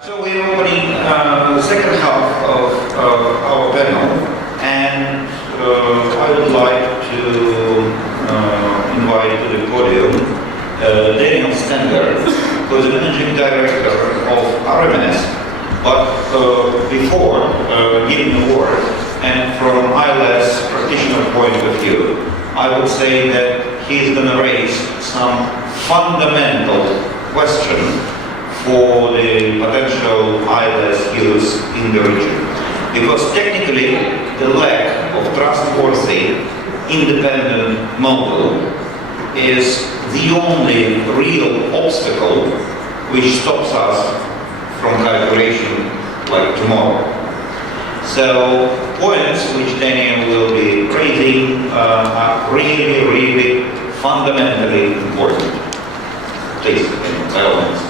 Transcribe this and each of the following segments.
So we're opening the second half of our panel, and I would like to invite to the podium Daniel Stender, who is the Managing Director of RMS, but before giving the word, and from ILS practitioner point of view, I would say that he's going to raise some fundamental question for the potential ILS use in the region. Because technically, the lack of trustworthy, independent model is the only real obstacle which stops us from calculation like tomorrow. So points which Daniel will be raising are really, really fundamentally important. Please, by all means.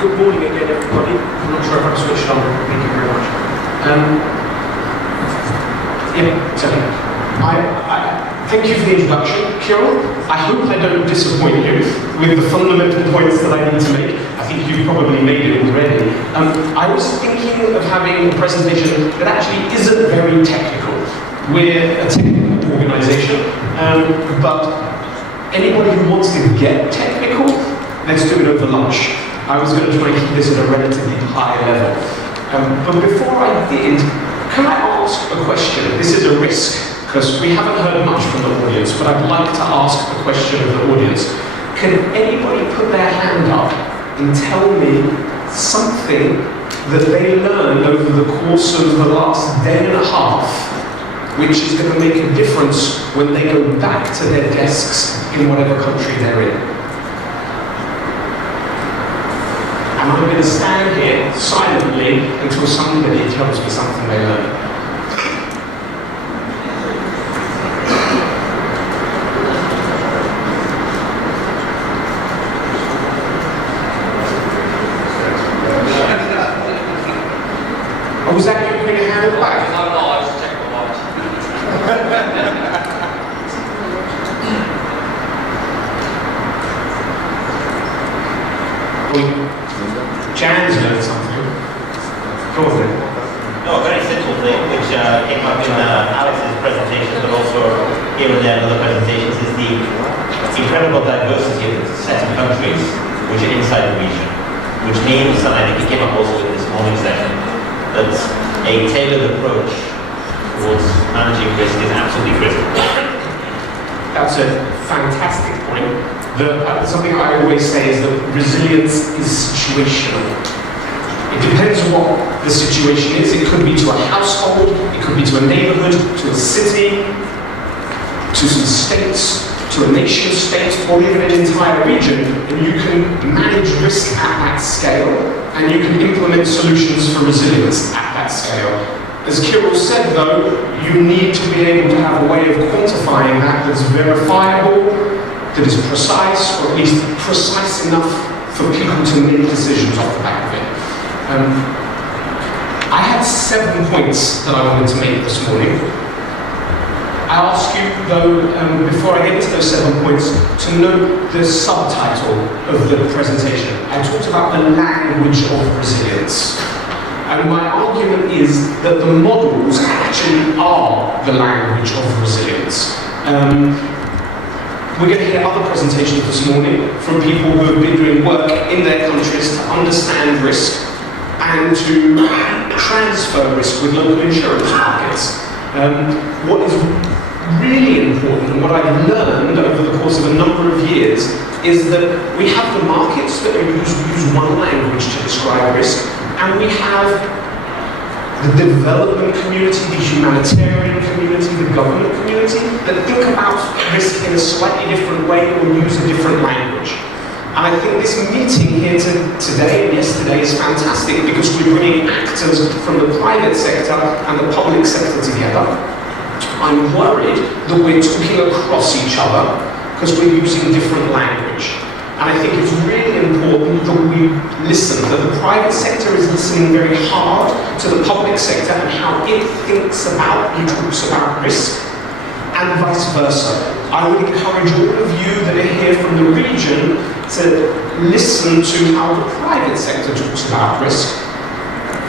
Good morning again, everybody. I'm not sure if I'm switched on. Thank you very much. I thank you for the introduction, Kirill. I hope I don't disappoint you with the fundamental points that I need to make. I think you've probably made it already. I was thinking of having a presentation that actually isn't very technical. We're a technical organization, but anybody who wants to get technical, let's do it over lunch. I was going to try and keep this at a relatively high level. But before I did, can I ask a question? This is a risk, because we haven't heard much from the audience, but I'd like to ask a question of the audience. Can anybody put their hand up and tell me something that they learned over the course of the last day and a half, which is going to make a difference when they go back to their desks in whatever country they're in? And I'm going to stand here silently until somebody tells me something they learned. Oh, was that you putting a hand at the back? No, I was checking my watch. Jan's learned something. Go on then. No, a very simple thing which came up in Alex's presentation, but also here and there in other presentations, is the incredible diversity of the set of countries which are inside the region. Which means, and I think it came up also in this morning's session, that a tailored approach towards managing risk is absolutely critical. That's a fantastic point. Something I always say is that resilience is situational. It depends on what the situation is. It could be to a household, it could be to a neighborhood, to a city, to some states, to a nation state, or even an entire region. And you can manage risk at that scale, and you can implement solutions for resilience at that scale. As Kirill said, though, you need to be able to have a way of quantifying that that's verifiable, that is precise, or at least precise enough for people to make decisions off the back of it. I had 7 points that I wanted to make this morning. I'll ask you, though, before I get into those 7 points, to note the subtitle of the presentation. I talked about the language of resilience. And my argument is that the models actually are the language of resilience. We're going to hear other presentations this morning from people who have been doing work in their countries to understand risk and to transfer risk with local insurance markets. What is really important, and what I've learned over the course of a number of years, is that we have the markets that use one language to describe risk, and we have the development community, the humanitarian community, the government community, that think about risk in a slightly different way or use a different language. And I think this meeting here today and yesterday is fantastic because we're bringing actors from the private sector and the public sector together. I'm worried that we're talking across each other because we're using different language. And I think it's really important that we listen, that the private sector is listening very hard to the public sector and how it thinks about and talks about risk. and vice versa. I would encourage all of you that are here from the region to listen to how the private sector talks about risk,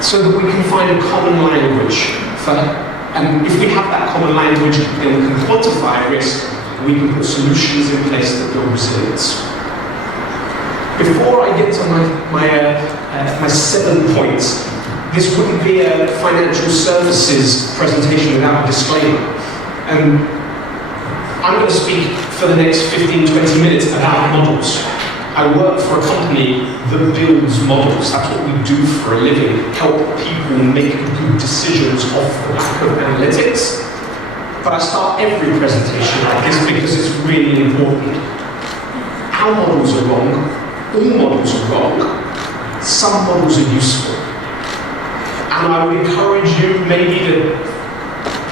so that we can find a common language. And if we have that common language and we can quantify risk, we can put solutions in place that build resilience. Before I get to my 7 points, this wouldn't be a financial services presentation without a disclaimer. I'm going to speak for the next 15-20 minutes about models. I work for a company that builds models. That's what we do for a living, help people make good decisions off the back of analytics. But I start every presentation like this because it's really important. Our models are wrong. All models are wrong. Some models are useful. And I would encourage you maybe to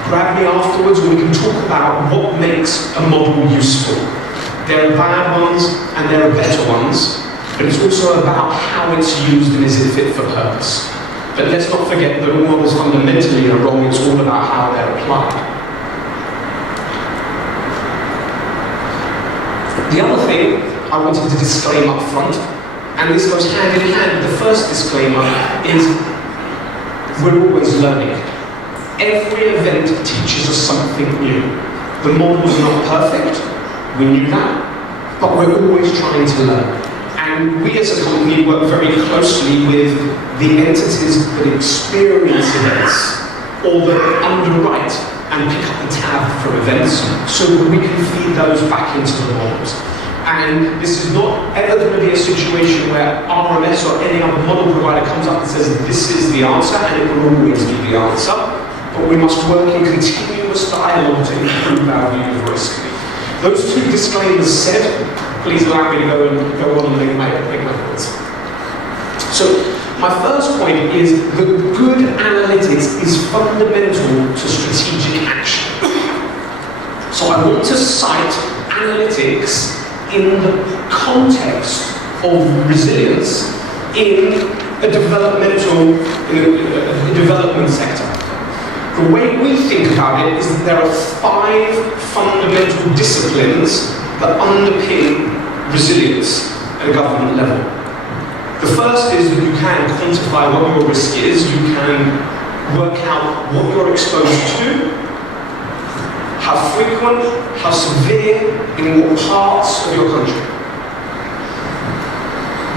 grab me afterwards and we can talk about what makes a model useful. There are bad ones and there are better ones, but it's also about how it's used and is it fit for purpose. But let's not forget that all models fundamentally are wrong, it's all about how they're applied. The other thing I wanted to disclaim up front, and this goes hand in hand with the first disclaimer, is we're always learning. Every event teaches us something new. The models are not perfect, we knew that, but we're always trying to learn. And we as a company work very closely with the entities that experience events or that underwrite and pick up the tab for events so that we can feed those back into the models. And this is not ever going to be a situation where RMS or any other model provider comes up and says this is the answer, and it will always be the answer. But we must work in continuous dialogue to improve our view of risk. Those 2 disclaimers said, please allow me to go on and make my points. So, my first point is that good analytics is fundamental to strategic action. So I want to cite analytics in the context of resilience in a development sector. The way we think about it is that there are 5 fundamental disciplines that underpin resilience at a government level. The first is that you can quantify what your risk is, you can work out what you're exposed to, how frequent, how severe, in what parts of your country.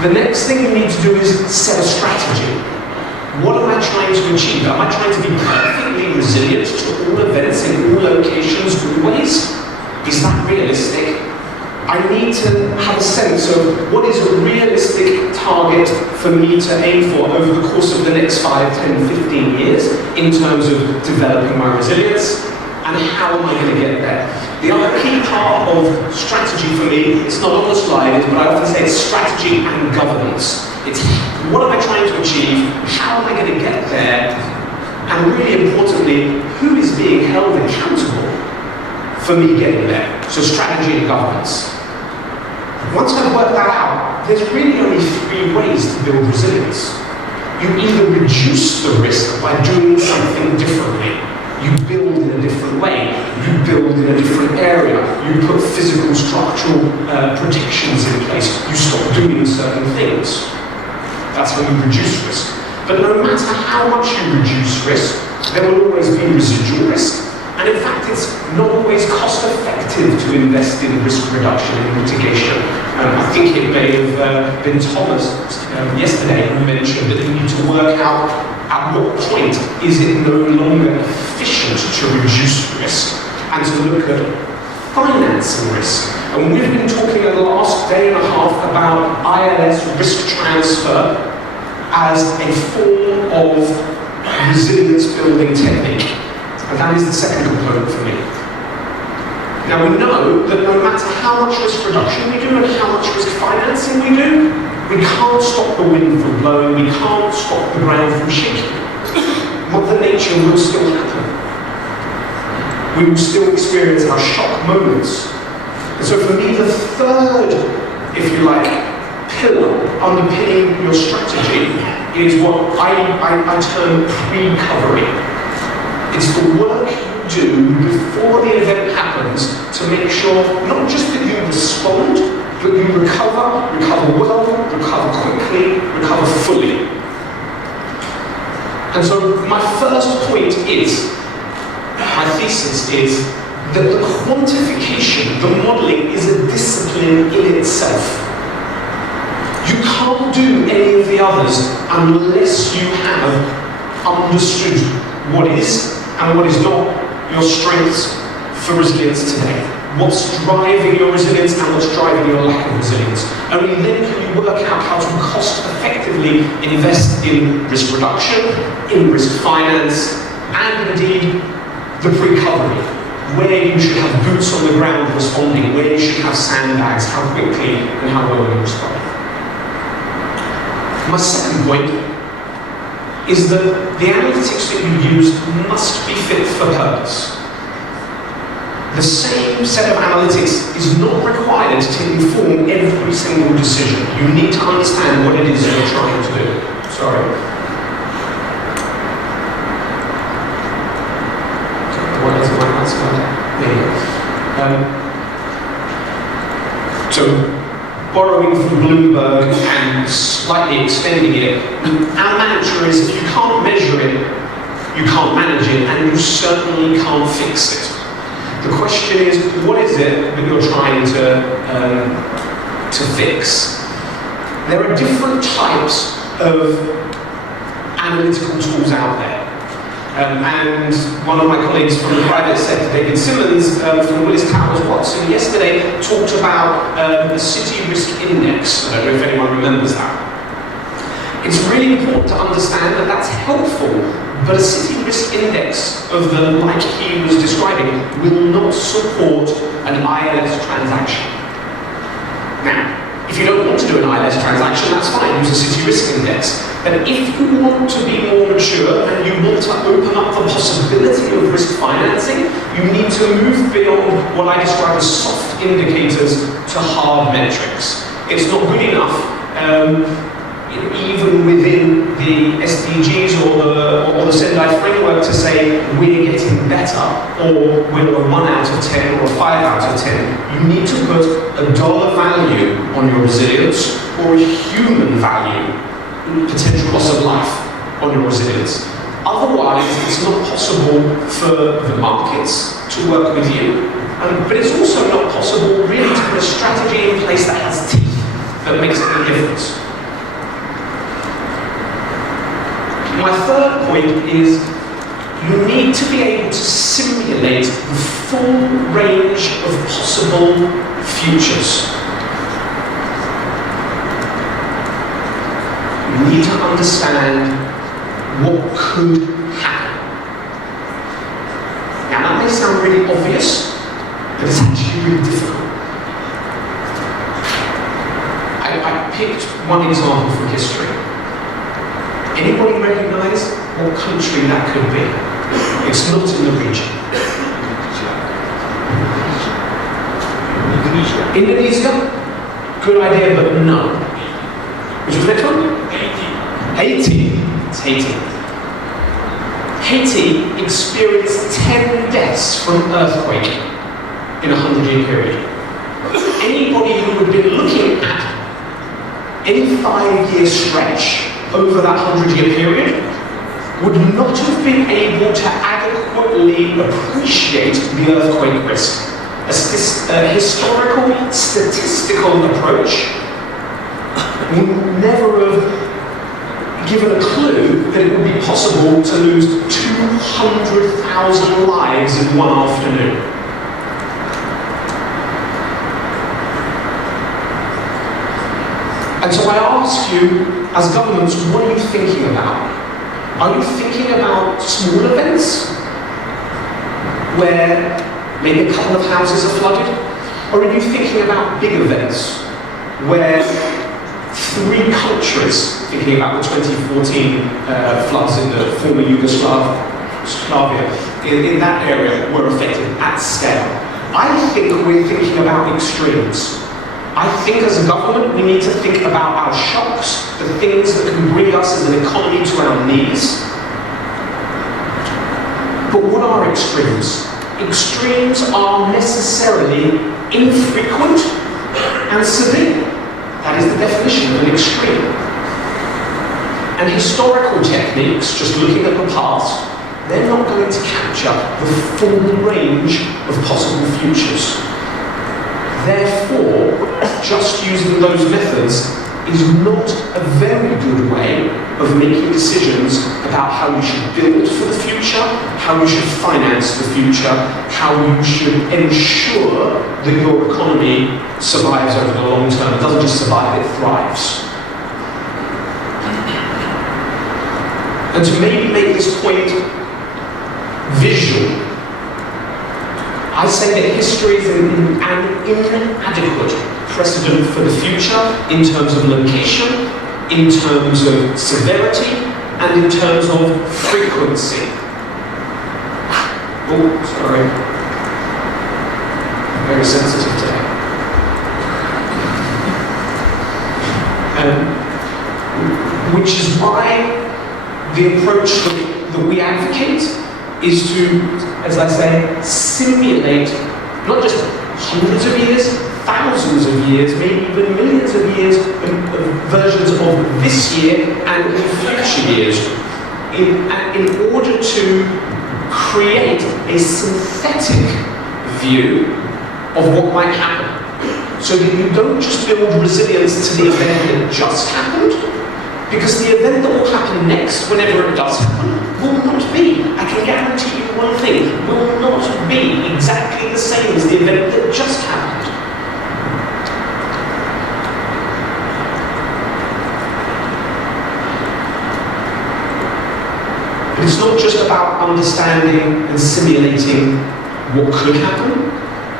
The next thing you need to do is set a strategy. What am I trying to achieve? Am I trying to be perfectly resilient to all events in all locations always? Is that realistic? I need to have a sense of what is a realistic target for me to aim for over the course of the next 5, 10, 15 years in terms of developing my resilience, and how am I going to get there? The other key part of strategy for me, it's not on the slide, but I often say it's strategy and governance. It's what am I trying to achieve, how am I going to get there, and really importantly, who is being held accountable for me getting there? So strategy and governance. Once I've worked that out, there's really only 3 ways to build resilience. You either reduce the risk by doing something differently. You build in a different way. You build in a different area. You put physical, structural protections in place. You stop doing certain things. That's how you reduce risk. But no matter how much you reduce risk, there will always be residual risk. And in fact, it's not always cost effective to invest in risk reduction and mitigation. I think it may have been Thomas yesterday who mentioned that you need to work out at what point is it no longer efficient to reduce risk and to look at financing risk. And we've been talking over the last day and a half about ILS risk transfer as a form of resilience building technique. And that is the second component for me. Now we know that no matter how much risk reduction we do and how much risk financing we do, we can't stop the wind from blowing, we can't stop the ground from shaking. Mother Nature will still happen. We will still experience our shock moments. And so for me, the third, if you like, pillar underpinning your strategy is what I term pre-covering. It's the work you do before the event happens to make sure not just that you respond, but you recover well, recover quickly, recover fully. And so my first point is, my thesis is, that the quantification, the modelling, is a discipline in itself. You can't do any of the others unless you have understood what is and what is not your strengths for resilience today. What's driving your resilience and what's driving your lack of resilience. Only then can you work out how to cost effectively invest in risk reduction, in risk finance, and indeed the recovery, where you should have boots on the ground responding, where you should have sandbags, how quickly and how well you respond. My second point is that the analytics that you use must be fit for purpose. The same set of analytics is not required to inform every single decision. You need to understand what it is you're trying to do. Sorry. What is my answer? There you go. So, borrowing from Bloomberg and slightly extending it, our mantra is if you can't measure it, you can't manage it, and you certainly can't fix it. The question is, what is it that you're trying to fix? There are different types of analytical tools out there. And one of my colleagues from the private sector, David Simmons, from Willis Towers Watson, yesterday talked about the City Risk Index. I don't know if anyone remembers that. It's really important to understand that that's helpful, but a City Risk Index of the like he was describing will not support an ILS transaction. Now, if you don't want to do an ILS transaction, that's fine, use a City Risk Index. But if you want to be more mature and you want to open up the possibility of risk financing, you need to move beyond what I describe as soft indicators to hard metrics. It's not good enough, even within the SDGs or the Sendai framework, to say we're getting better or we're a 1 out of 10 or a 5 out of 10. You need to put a dollar value on your resilience or a human value, potential loss of life, on your resilience. Otherwise, it's not possible for the markets to work with you, but it's also not possible really to put a strategy in place that has teeth, that makes any difference. My third point is you need to be able to simulate the full range of possible futures. You need to understand what could happen. Now that may sound really obvious, but it's actually really difficult. I picked one example from history. Anybody recognize what country that could be? It's not in the region. Indonesia? Good idea, but no. Which was the next one? Haiti. It's Haiti. Haiti experienced 10 deaths from earthquake in a 100-year period. Anybody who had been looking at any 5-year stretch over that 100-year period would not have been able to adequately appreciate the earthquake risk. A historical, statistical approach would never have given a clue that it would be possible to lose 200,000 lives in one afternoon. And so I ask you, as governments, what are you thinking about? Are you thinking about small events where maybe a couple of houses are flooded? Or are you thinking about big events where 3 countries, thinking about the 2014 floods in the former Yugoslavia, in that area, were affected at scale? I think we're thinking about extremes. I think as a government we need to think about our shocks, the things that can bring us as an economy to our knees. But what are extremes? Extremes are necessarily infrequent and severe. That is the definition of an extreme. And historical techniques, just looking at the past, they're not going to capture the full range of possible futures. Therefore, just using those methods is not a very good way of making decisions about how you should build for the future, how you should finance the future, how you should ensure that your economy survives over the long term. It doesn't just survive, it thrives. And to maybe make this point visual, I say that history is an inadequate precedent for the future in terms of location, in terms of severity, and in terms of frequency. Oh, sorry. Very sensitive today. Which is why the approach that we advocate is to, as I say, simulate not just hundreds of years, thousands of years, maybe even millions of years of versions of this year and in future years, in order to create a synthetic view of what might happen. So that you don't just build resilience to the event that just happened, because the event that will happen next, whenever it does happen, will not be, I can guarantee you one thing, will not be exactly the same as the event that just happened. But it's not just about understanding and simulating what could happen,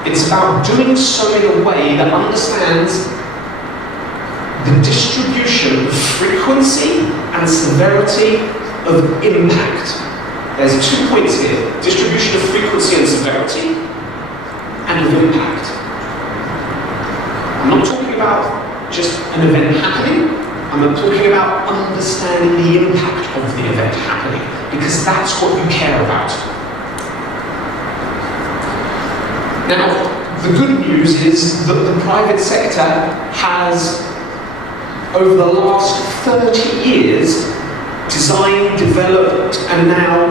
it's about doing so in a way that understands the distribution of frequency and severity of impact. There's 2 points here: distribution of frequency and severity, and of impact. I'm not talking about just an event happening, I'm talking about understanding the impact of the event happening, because that's what you care about. Now, the good news is that the private sector has, over the last 30 years, designed, developed, and now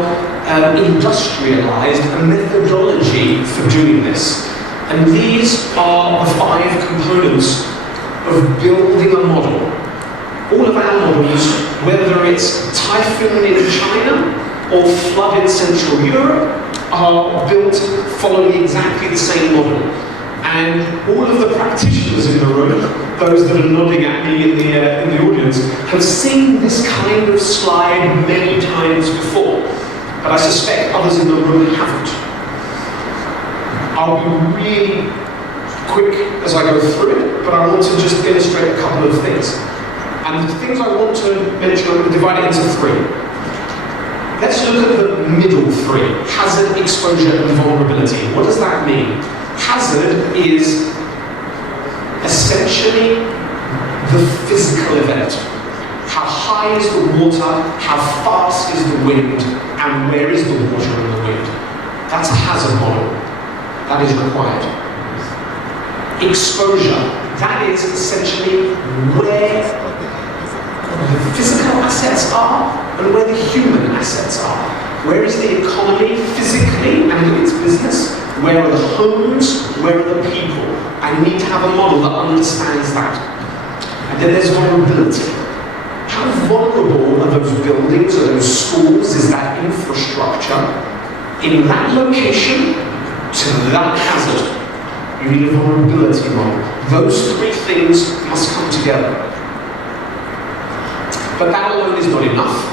industrialized a methodology for doing this. And these are the 5 components of building a model. All of our models, whether it's typhoon in China or flood in Central Europe, are built following exactly the same model. And all of the practitioners in the room, those that are nodding at me in the audience, have seen this kind of slide many times before. But I suspect others in the room haven't. I'll be really quick as I go through it, but I want to just illustrate a couple of things. And the things I want to mention, I'm going to divide it into 3. Let's look at the middle 3, hazard, exposure, and vulnerability. What does that mean? Hazard is essentially the physical event. How high is the water, how fast is the wind, and where is the water and the wind? That's a hazard model. That is required. Exposure, that is essentially where the physical assets are and where the human assets are. Where is the economy physically and its business? Where are the homes? Where are the people? I need to have a model that understands that. And then there's vulnerability. How vulnerable are those buildings, are those schools, is that infrastructure in that location to that hazard? You need a vulnerability model. Those 3 things must come together. But that alone is not enough.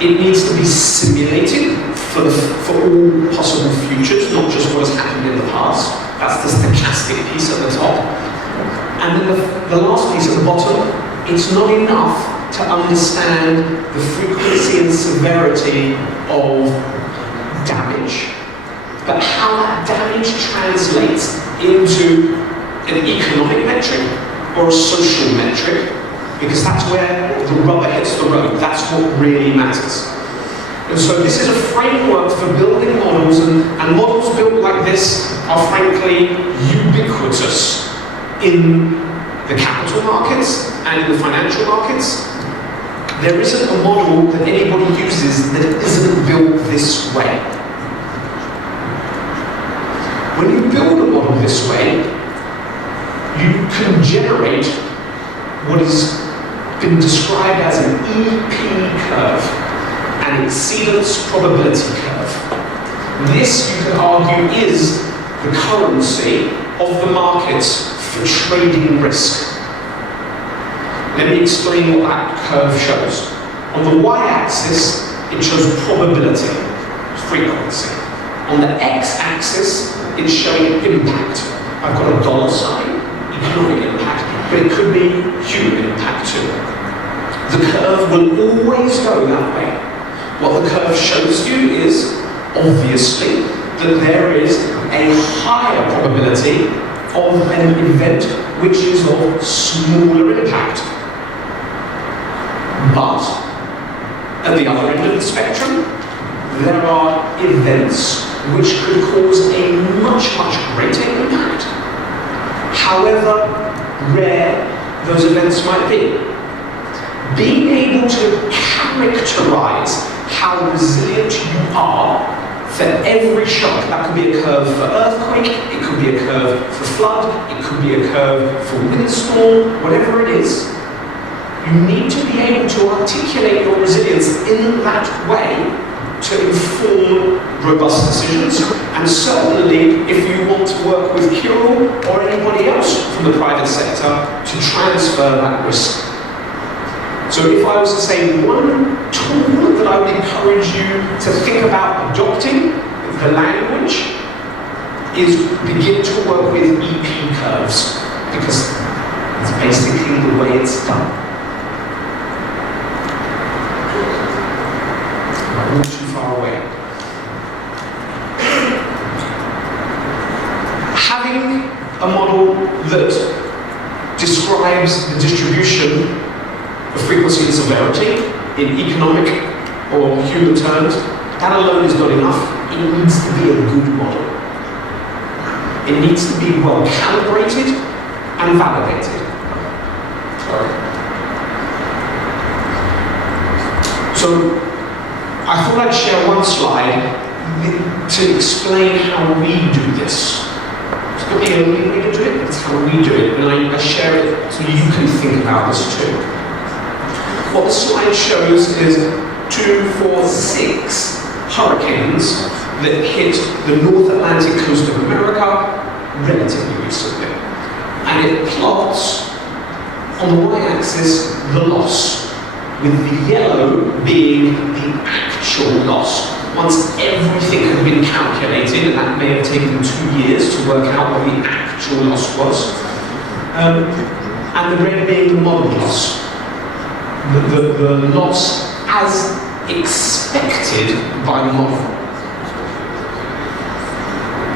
It needs to be simulated for all possible futures, not just what has happened in the past. That's the stochastic piece at the top. And then the last piece at the bottom, it's not enough to understand the frequency and severity of damage, but how that damage translates into an economic metric or a social metric, because that's where the rubber hits the road. That's what really matters. And so this is a framework for building models, and models built like this are frankly ubiquitous in the capital markets and in the financial markets. There isn't a model that anybody uses that isn't built this way. When you build a model this way, you can generate what has been described as an EP curve, an exceedance probability curve. This, you can argue, is the currency of the markets for trading risk. Let me explain what that curve shows. On the y-axis, it shows probability, frequency. On the x-axis, it's showing impact. I've got a dollar sign, economic impact, but it could be human impact too. The curve will always go that way. What the curve shows you is, obviously, that there is a higher probability of an event which is of smaller impact. But, at the other end of the spectrum, there are events which could cause a much, much greater impact, however rare those events might be. Being able to characterize how resilient you are for every shock, that could be a curve for earthquake, it could be a curve for flood, it could be a curve for windstorm, whatever it is, you need to be able to articulate your resilience in that way to inform robust decisions, and certainly if you want to work with Kirill or anybody else from the private sector to transfer that risk. So if I was to say one tool that I would encourage you to think about adopting, the language, is begin to work with EP curves, because it's basically the way it's done. Not too far away. Having a model that describes the distribution of frequency and severity in economic or human terms, that alone is not enough. It needs to be a good model. It needs to be well calibrated and validated. So, I thought I'd share one slide to explain how we do this. It's not the only way to do it, it's how we do it. And I share it so you can think about this too. What the slide shows is 2, 4, 6 hurricanes that hit the North Atlantic coast of America relatively recently. And it plots on the y-axis the loss, with the yellow being the actual loss. Once everything had been calculated, and that may have taken 2 years to work out what the actual loss was, and the red being the model loss. The loss as expected by the model.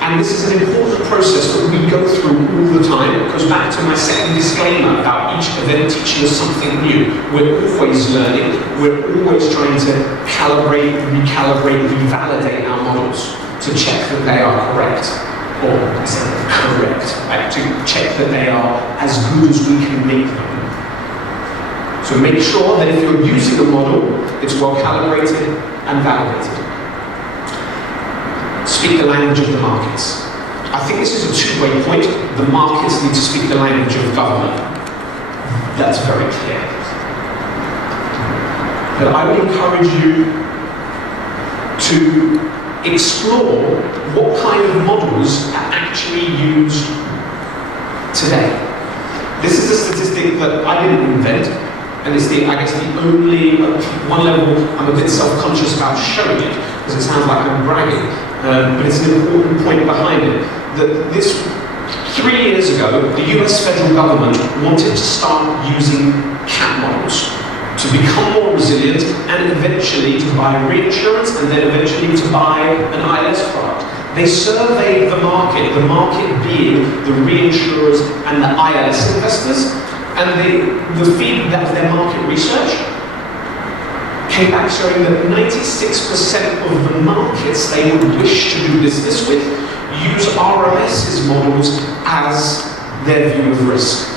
And this is an important process that we go through all the time. It goes back to my second disclaimer about each event teaching us something new. We're always learning. We're always trying to calibrate, recalibrate, revalidate our models to check that they are correct. Or, I said correct, right? To check that they are as good as we can make them. So make sure that if you're using a model, it's well calibrated and validated. Speak the language of the markets. I think this is a two-way point. The markets need to speak the language of government. That's very clear. But I would encourage you to explore what kind of models are actually used today. This is a statistic that I didn't invent, and it's I guess the only, one level I'm a bit self-conscious about showing it, because it sounds like I'm bragging. But it's an important point behind it, that this 3 years ago, the US federal government wanted to start using cat models to become more resilient and eventually to buy reinsurance and then eventually to buy an ILS product. They surveyed the market being the reinsurers and the ILS investors, and the feed, that was their market research, came back showing that 96% of the markets they would wish to do business with use RMS's models as their view of risk.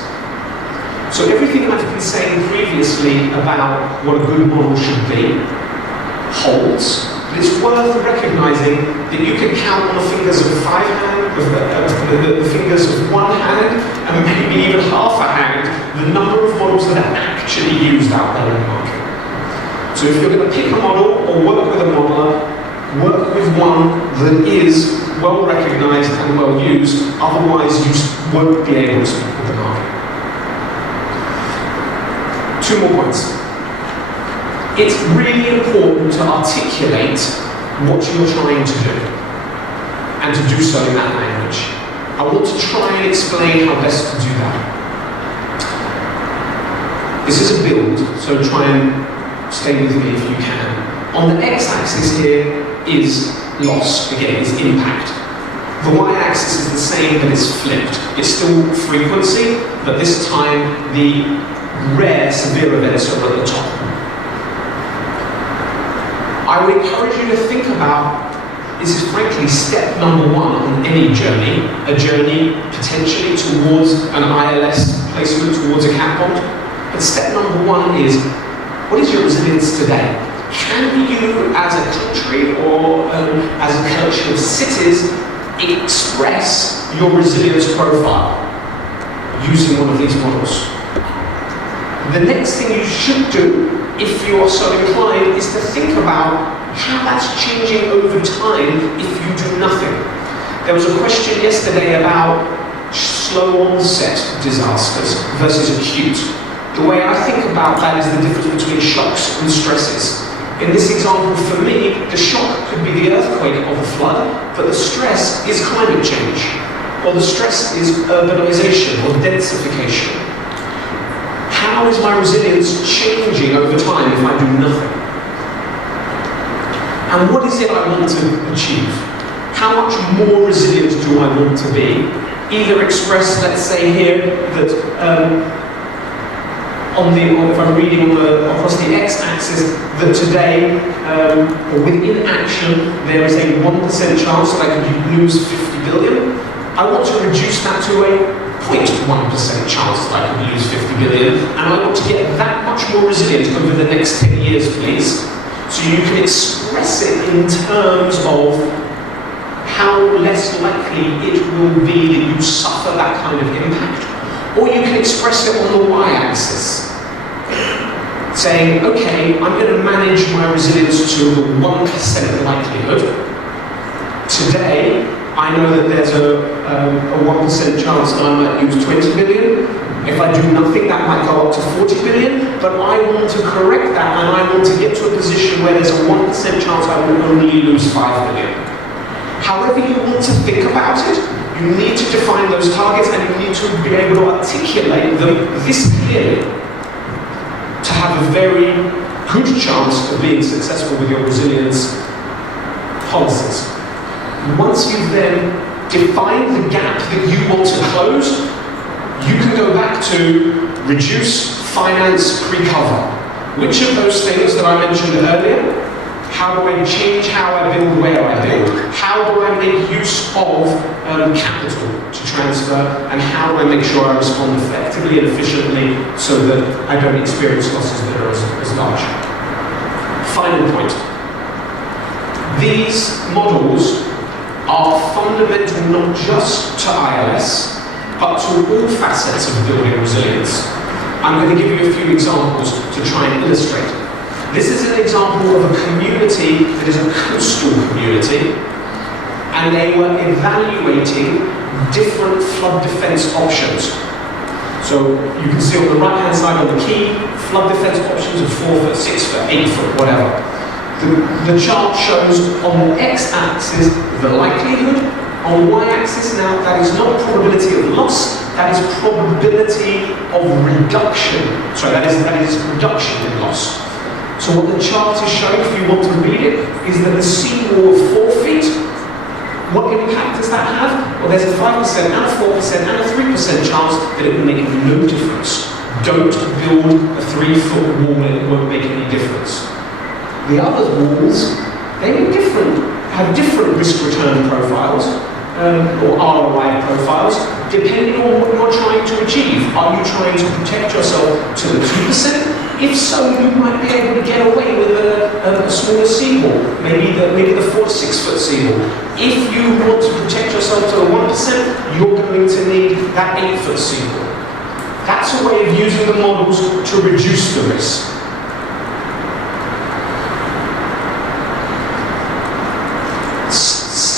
So everything I've been saying previously about what a good model should be holds, but it's worth recognizing that you can count on the fingers of the fingers of one hand, and maybe even half a hand, the number of models that are actually used out there in the market. So if you're going to pick a model or work with a modeler, work with one that is well recognized and well used, otherwise you won't be able to with the market. 2 more points. It's really important to articulate what you're trying to do, and to do so in that language. I want to try and explain how best to do that. This is a build, so try and stay with me if you can. On the x-axis here is loss, again, is impact. The y-axis is the same, but it's flipped. It's still frequency, but this time the rare severe events are at the top. I would encourage you to think about, this is frankly step number 1 on any journey, a journey potentially towards an ILS placement, towards a cat bond. But step number 1 is, what is your resilience today? Can you, as a country or as a collection of cities, express your resilience profile using one of these models? The next thing you should do, if you are so inclined, is to think about how that's changing over time if you do nothing. There was a question yesterday about slow onset disasters versus acute. The way I think about that is the difference between shocks and stresses. In this example, for me, the shock could be the earthquake or the flood, but the stress is climate change, or the stress is urbanization or densification. How is my resilience changing over time if I do nothing? And what is it I want to achieve? How much more resilient do I want to be? Either express, let's say here, that if I'm reading across the x-axis, that today, or with inaction, there is a 1% chance that I could lose 50 billion. I want to reduce that to a 0.1% chance that I could lose 50 billion, and I want to get that much more resilient over the next 10 years, please. So you can express it in terms of how less likely it will be that you suffer that kind of impact. Or you can express it on the y-axis, saying, okay, I'm going to manage my resilience to the 1% likelihood. Today, I know that there's a 1% chance that I might lose 20 billion. If I do nothing, that might go up to 40 billion, but I want to correct that, and I want to get to a position where there's a 1% chance I will only lose 5 billion. However you want to think about it, you need to define those targets, and you need to be able to articulate them this clearly to have a very good chance of being successful with your resilience policies. Once you've then defined the gap that you want to close, you can go back to reduce, finance, recover. Which of those things that I mentioned earlier? How do I change how I build, where I build? How do I make use of capital to transfer? And how do I make sure I respond effectively and efficiently so that I don't experience losses that are as large? Final point. These models are fundamental not just to ILS, but to all facets of building resilience. I'm going to give you a few examples to try and illustrate. This is an example of a community that is a coastal community, and they were evaluating different flood defense options. So you can see on the right-hand side on the key, flood defense options of 4 foot, 6 foot, 8 foot, whatever. The chart shows on the x-axis the likelihood, on y-axis now that is not probability of loss, that is probability of reduction. Sorry, that is reduction in loss. So what the chart is showing, if you want to read it, is that the seawall of 4 feet, what impact does that have? Well, there's a 5% and a 4% and a 3% chance that it will make no difference. Don't build a 3-foot wall, it won't make any difference. The other models, they were different, have different risk-return profiles, or ROI profiles, depending on what you're trying to achieve. Are you trying to protect yourself to the 2%? If so, you might be able to get away with a smaller seawall, maybe the 4 to 6 foot seawall. If you want to protect yourself to the 1%, you're going to need that 8 foot seawall. That's a way of using the models to reduce the risk.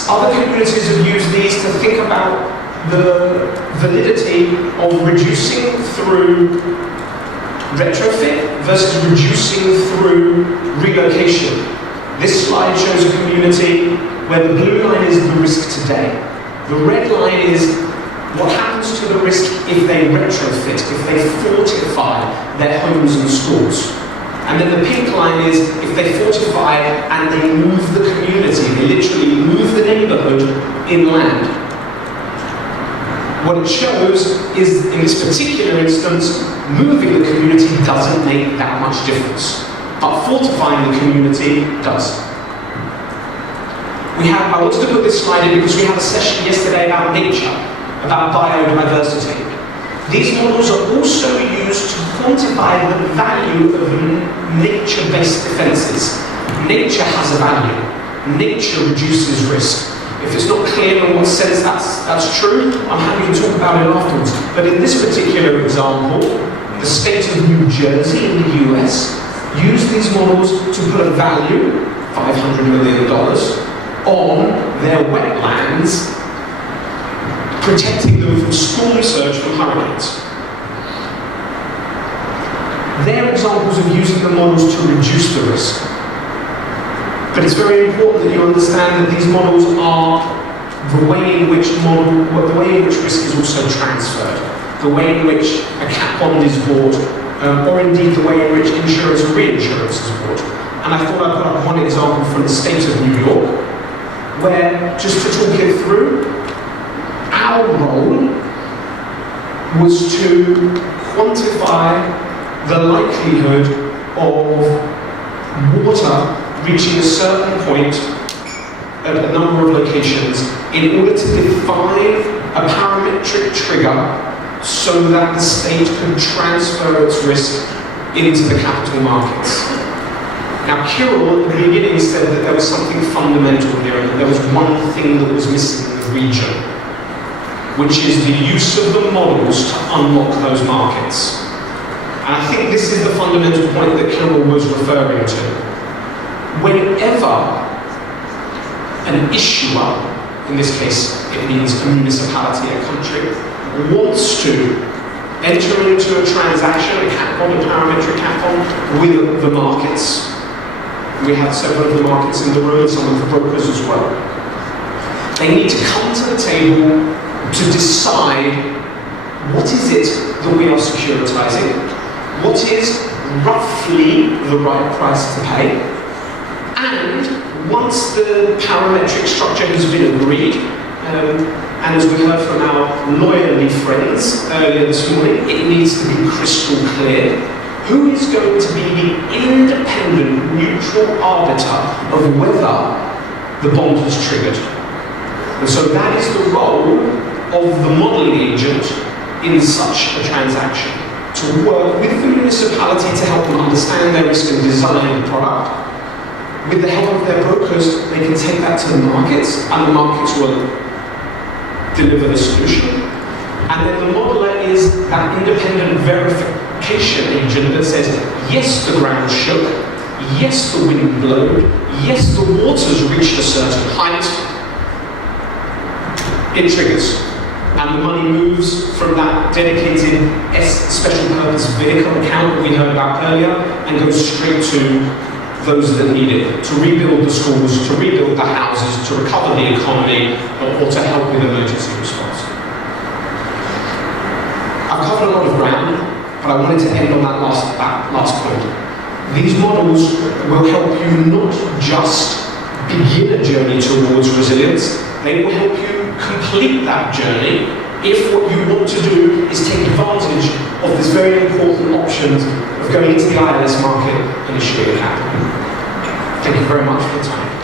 Other communities have used these to think about the validity of reducing through retrofit versus reducing through relocation. This slide shows a community where the blue line is the risk today. The red line is what happens to the risk if they retrofit, if they fortify their homes and schools. And then the pink line is if they fortify and they move the community, they literally move the neighborhood inland. What it shows is, in this particular instance, moving the community doesn't make that much difference, but fortifying the community does. I wanted to put this slide in because we had a session yesterday about nature, about biodiversity. These models are also used to quantify the value of nature-based defenses. Nature has a value. Nature reduces risk. If it's not clear in what sense that's true, I'm happy to talk about it afterwards. But in this particular example, the state of New Jersey in the US used these models to put a value, $500 million, on their wetlands, protecting them from storm surge from hurricanes. They're examples of using the models to reduce the risk. But it's very important that you understand that these models are the way in which risk is also transferred, the way in which a cat bond is bought, or indeed the way in which insurance and reinsurance is bought. And I thought I'd put up one example from the state of New York, where, just to talk it through, our role was to quantify the likelihood of water reaching a certain point at a number of locations in order to define a parametric trigger so that the state could transfer its risk into the capital markets. Now, Kirill at the beginning said that there was something fundamental here, and that there was one thing that was missing in the region, which is the use of the models to unlock those markets. And I think this is the fundamental point that Kirill was referring to. Whenever an issuer, in this case it means a municipality, a country, wants to enter into a transaction, a cat bond, a parametric cat bond, with the markets, we have several of the markets in the room and some of the brokers as well, they need to come to the table to decide what is it that we are securitizing, what is roughly the right price to pay. And once the parametric structure has been agreed, and as we heard from our lawyerly friends earlier this morning, it needs to be crystal clear who is going to be the independent, neutral arbiter of whether the bond is triggered. And so that is the role of the modeling agent in such a transaction, to work with the municipality to help them understand their risk and design the product. With the help of their brokers, they can take that to the markets, and the markets will deliver the solution. And then the modeler is that independent verification agent that says, yes, the ground shook, yes, the wind blowed, yes, the waters reached a certain height. It triggers. And the money moves from that dedicated special purpose vehicle account that we heard about earlier and goes straight to those that need it, to rebuild the schools, to rebuild the houses, to recover the economy, or to help with emergency response. I've covered a lot of ground, but I wanted to end on that last point. These models will help you not just begin a journey towards resilience, they will help you complete that journey if what you want to do is take advantage of this very important option of going into the ILS market and issuing a capital. Thank you very much for the time.